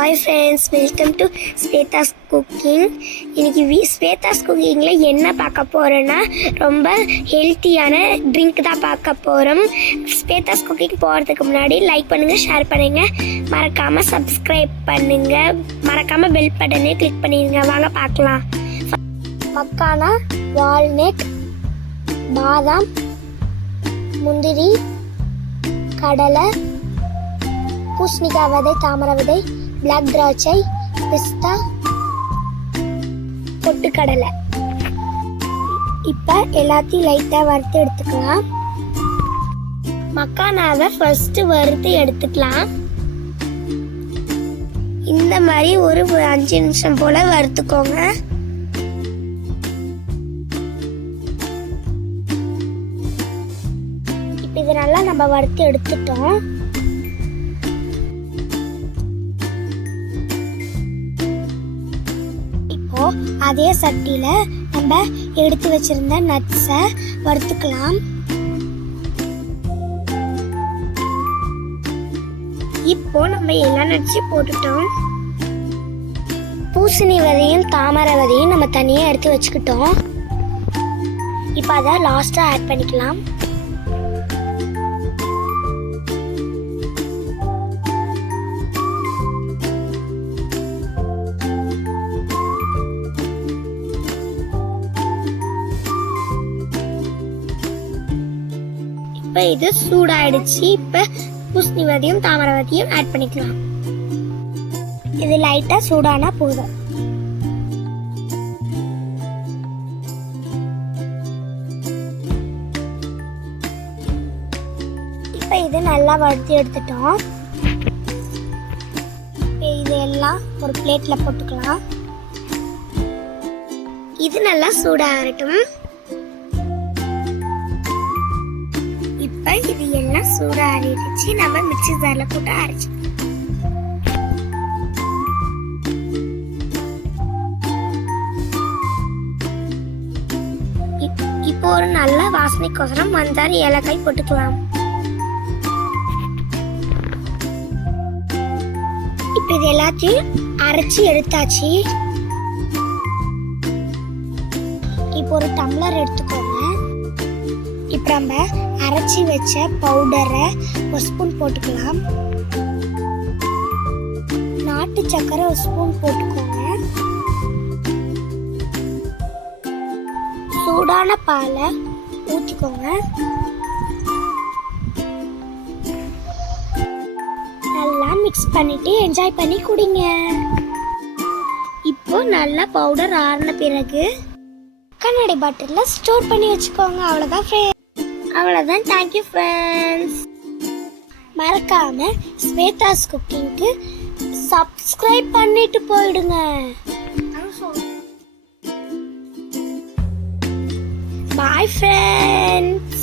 Hi friends, welcome to Shweta's cooking. இன்றைக்கி ஸ்வேதாஸ் குக்கிங்கில் என்ன பார்க்க போகிறோன்னா ரொம்ப ஹெல்த்தியான ட்ரிங்க் தான் பார்க்க போகிறோம். ஸ்வேதாஸ் குக்கிங் போகிறதுக்கு முன்னாடி லைக் பண்ணுங்கள், ஷேர் பண்ணுங்கள், மறக்காமல் சப்ஸ்கிரைப் பண்ணுங்கள், மறக்காமல் பெல் பட்டனே கிளிக் பண்ணிடுங்க. வாங்க பார்க்கலாம். மக்கானா, வால்நட், பாதாம், முந்திரி, கடலை, பூசணிக்காய் விதை, தாமரை விதை, பிளாக் திராட்சை, பிஸ்தா, பொட்டுக்கடலை. இப்போ எல்லாத்தையும் லைட்டாக வறுத்து எடுத்துக்கலாம். மக்கானாவை ஃபர்ஸ்ட் வறுத்து எடுத்துக்கலாம். இந்த மாதிரி ஒரு 5 நிமிஷம் போல வறுத்துக்கோங்க. இப்போ இது நல்லா நம்ம வறுத்து எடுத்துட்டோம். அதே சட்டியில் நம்ம எடுத்து வச்சிருந்த நட்ஸை வறுத்துக்கலாம். இப்போ நம்ம எல்லா நட்ஸையும் போட்டுட்டோம். பூசணி விதையும் தாமரை விதையும் நம்ம தனியாக எடுத்து வச்சுக்கிட்டோம். இப்போ அதை லாஸ்ட்டாக ஆட் பண்ணிக்கலாம். இப்போ இது சூடாயிடுச்சு. இப்போ பூசணி விதையும் தாமரை விதையும் ஆட் பண்ணிக்கலாம். இது லைட்டாக சூடானா போதும். இப்போ இது நல்லா வறுத்து எடுத்துட்டோம். இப்போ இது எல்லாம் ஒரு பிளேட்டில் போட்டுக்கலாம். இது நல்லா சூடாகட்டும். இப்போ இது எல்லாம் சூடாகிடுச்சு. நம்ம மிக்ஸி ஜாரில் போட்டு அரைச்சி இப்போ ஒரு நல்ல வாசனைக்கோசரம் மஞ்சள், ஏலக்காய் போட்டுக்கலாம். இப்போ இது எல்லாத்தையும் அரைச்சி எடுத்தாச்சு. இப்போ ஒரு டம்ளர் எடுத்துக்கோங்க. இப்போ நம்ம அரைச்சி வச்ச பவுடரை ஒரு ஸ்பூன் போட்டுக்கலாம். நாட்டு சக்கரை ஒரு ஸ்பூன் போட்டுக்கோங்க. சூடான பாலை ஊற்றிக்கோங்க. நல்லா மிக்ஸ் பண்ணிட்டு என்ஜாய் பண்ணி குடிங்க. இப்போ நல்லா பவுடர் ஆறின பிறகு கண்ணாடி பாட்டிலில் ஸ்டோர் பண்ணி வச்சுக்கோங்க. அவ்வளோதான் ஃப்ரெண்ட்ஸ். அவ்வளோதான். Thank you friends. மறக்காம ஸ்வேதாஸ் குக்கிங்க்கு சப்ஸ்கிரைப் பண்ணிட்டு போயிடுங்க. Bye friends.